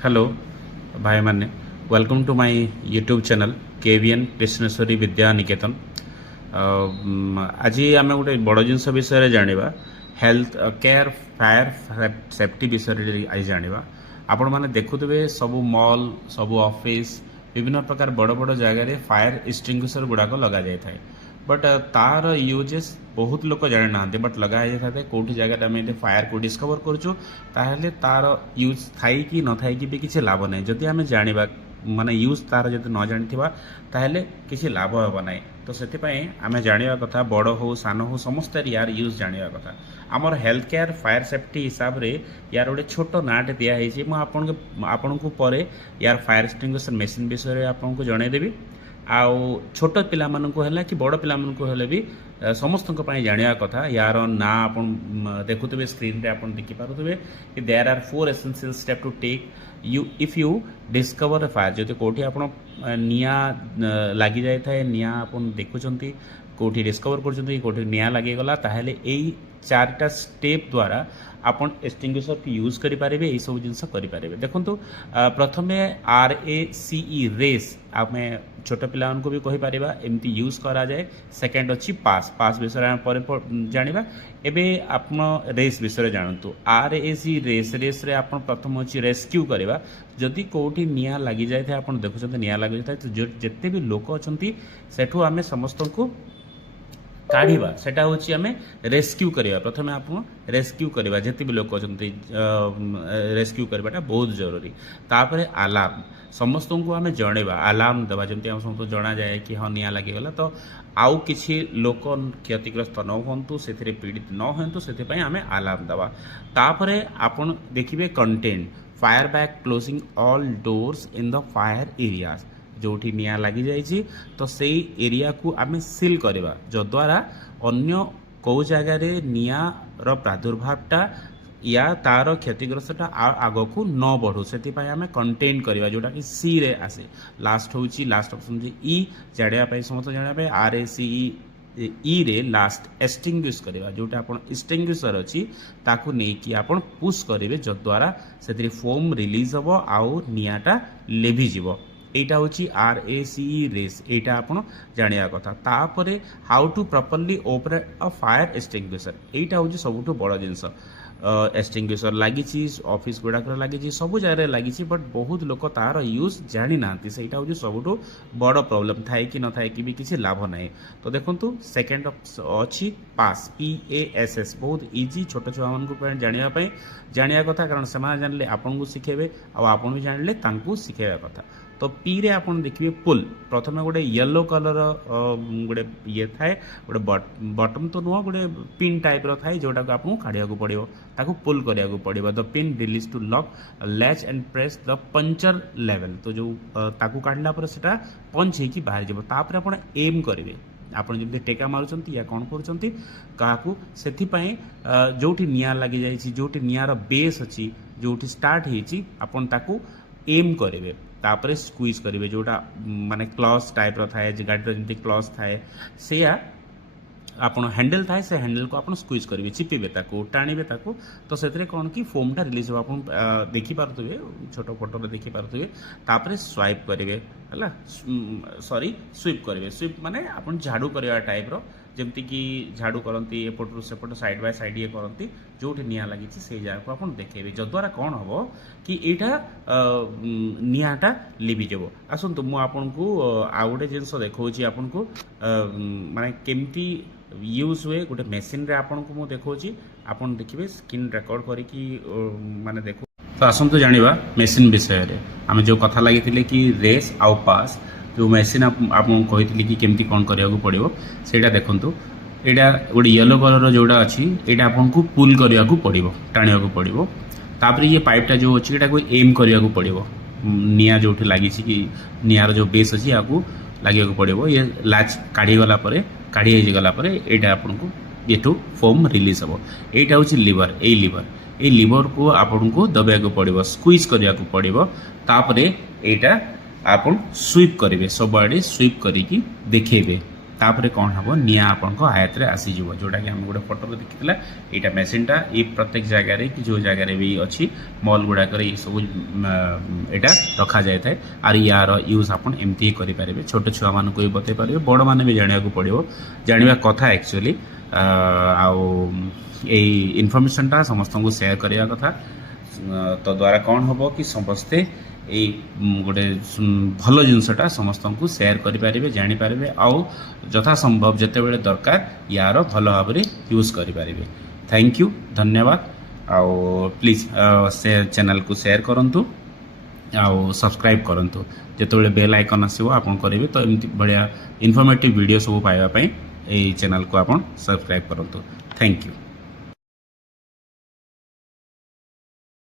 Hello भाई माने welcome to my YouTube channel KVN Krishneshwari Vidya Niketan. आज आम गोटे बड़ जिनस विषय जाना हेल्थ केयर फायर सेफ्टी विषय आज जाना। आपण मैंने देखुवे सब मॉल सब ऑफिस विभिन्न प्रकार बड़ बड़ जगह फायर एक्सटिंग्विशर गुड़ाक लग जाए बट तार यूजेस बहुत लोग जानी ना बट लगा जाए कौटी जगह आम फायर को डिस्कवर करें तार यूज थाई कि न थाई कि भी किसी लाभ ना जदि आम जाना माने यूज तार जब न जानी ताहले किसी लाभ हे ना। तो से आम जाना कथा बड़ हो सान हो समस्त यार यूज जाना कथा। आमर हेल्थ केयर फायर सेफ्टी हिसाब से यार गोटे छोट नाटे दिखाई आपन को पर यार फायर एक्सटिंग्विशर मेसीन विषय आपको जनईदेवी आउ छोट पिला है कि बड़ पिला भी समस्त जाना कथा यार ना आप देखुवे स्क्रीन रे आप देखिपे कि there are 4 essential step to take you if you discover fire जो कौटी आप निया लगी जाए निया आप देखुं कौटी डिस्कवर कर निया लगिगला ताहले यही 4टा स्टेप द्वारा आपन एक्सटिंग्विशर की यूज करें यही सब जिनस करें। देखो प्रथमे RACE रेस आम छोट पिला को भी कहीपर एमती यूज करा जाए। सेकेंड अच्छी पास पास विषय जाना एवं आप रेस विषय जानतु RACE रेस रेस रे आप प्रथम अच्छी रेस्क्यू करवा जदि कौटी निया लगी जाए आप देखुं निया लगी जाए तो जिते भी लोक अच्छा सेठू आम समस्त को काढ़ा सेटा हूँ आम रेस्क्यू करवा प्रथम आप रेस्क्यू करवा जिते भी लोग रेस्क्यू करवाटा बहुत जरूरी। तापर अलार्म समस्त को आम जनवा अलार्म देवा जमी आम समस्त जना जाए कि हाँ निया लगिगला तो आउ किसी लोक क्षतिग्रस्त न हूँ से पीड़ित न हूँ से आम अलार्म देवा। तापर आपन देखिए content fire back closing all doors in the fire areas जोठी निया लगी जाइए तो सही एरिया को आम सील करवा जद्वारा अन्य कौ जगार नियार प्रादुर्भावटा या तार क्षतिग्रस्तटा आग को न बढ़ू से आम कंटेन करवा जोटा कि सी रे आसे लास्ट हूँ लास्ट ऑप्शन ई जानापी समस्त जानापी RACE रे लास्ट एक्सटिंग्विश करवा जोटा आप एक्सटिंग्विशर अच्छी ताकू नहीं आप पुश करेंगे जद्वारा से फोम रिलीज हम आउ नियाटा लेभिजीव। एटा हूँ RACE रेस एटा आप जाना कथा। तापर how to properly operate a fire extinguisher एटा हूँ सबुठ बड़ जिनस एक्सटिंग्विशर लगी ऑफिस गुड़ाक लगी सब जगह लगी बट बहुत लोग तार यूज जानी ना से हूँ सबुठ बड़ प्रॉब्लम थाए कि न थाए कि भी किसी लाभ ना। तो देखो सेकेंड अच्छी पास PASS बहुत इजी छोट छुआ मान जाना कथा कारण से जानले आपन को शिखेबे आपन भी जानले तांकू शिखेबा कथा। तो पी रे आपन देखिए पुल प्रथम गोटे येलो कलर गोटे ये थाए गोटे बटन तो नुह गोटे पिन टाइप रो थाए जोटा को आपको काढ़िया को पड़ो ताको पुल करिया को पड़ो the pin release to lock latch and press the puncher level तो जो ताको काढ़ला पर सेटा पंच होगी बाहर जब तापर आपन एम करेंगे आप जब टेका मारुंट या कौन कर जोटी निया लगी जाए जोटी नियार बेस अच्छी जोटी स्टार्ट होती आपन ताको एम करेंगे तापर स्क्वीज करेंगे जोटा माने क्लच टाइप थाए गाड़ी जमी क्लच थाए से आपन हैंडल थाए से हैंडल को आप स्क्वीज करेंगे चिपे टाणिबे तो से कौन कि फोमटा रिलीज हो आप देखिपे छोट फोटो देखिपे तापर स्वाइप करेंगे है सॉरी स्वीप करेंगे स्वीप माने आप झाड़ू करवा टाइप जमती कि झाड़ू करती एपटू सेपट साइड बाय साइड ये करती जो निया लगी से जगह को आप देखेबे जद्वारा कौन हम कि यहाँ नियाटा लिभिजब। आसतु मुझे आउ गोटे जिनस देखा आपन को माने केमती यूज हुए गोटे मेसीन रे आपन को मुझे देखा आपन देखिए स्क्रीन रेकर्ड करके माने देखो। तो आसतु जाना मेसीन विषय रे आम जो कथा लगी कि रेस आउ पास जो मेसीन आपको कही कि केमती कौन करा पड़ो से देखूँ यहाँ गोटे येलो कलर जोड़ा अच्छी यहाँ आपको पुल करने को पड़ो टाणिया को पड़ो तापर ये पाइपटा जो अच्छी को एम करने को पड़ो निया जो लगी कि नियार जो बेस अच्छी आपको लगे पड़ो ये लाच काढ़ीगला काढ़ी गलापर यहाँ आपको ये फोम रिलीज हम यहाँ हूँ लिवर ये लिवर को आपको दबाया पड़ो स्क्वीज करने को पड़ो तापर यहाँ आप स्वीप करेंगे सब आड़े स्वीप करके देखेबे तापर कौन हम निआ आपण आयत रे आसीज जोटा कि आम गोटे फोटो देखी यहाँ मेसीनटा ये प्रत्येक जगह कि जो जगह भी अच्छी मॉल गुड़ाक सब यहाँ रखा जाए था आर यार यूज आप एमती ही करेंगे छोट छुआ मानक भी बतई पारे बड़ मैंने भी जाना पड़ो जाना कथा एक्चुअली इनफर्मेशनटा समस्त को सेयार करने कथा तो द्वारा कौन हम कि समस्ते गोटे भल जिनसटा समस्त को सेयार करेंगे जानीपारे आउ यथा संभव जिते बड़े दरकार यार भल भाव यूज करेंगे। थैंक यू धन्यवाद आउ प्लीज चैनल को शेयर करंतु आउ सब्सक्राइब करंतु जिते बेल आइकन आसो आपन करेंगे तो एमती बढ़िया इनफॉर्मेटिव वीडियो सब पाइबा पई चैनल को आपन सब्सक्राइब करंतु। Thank you.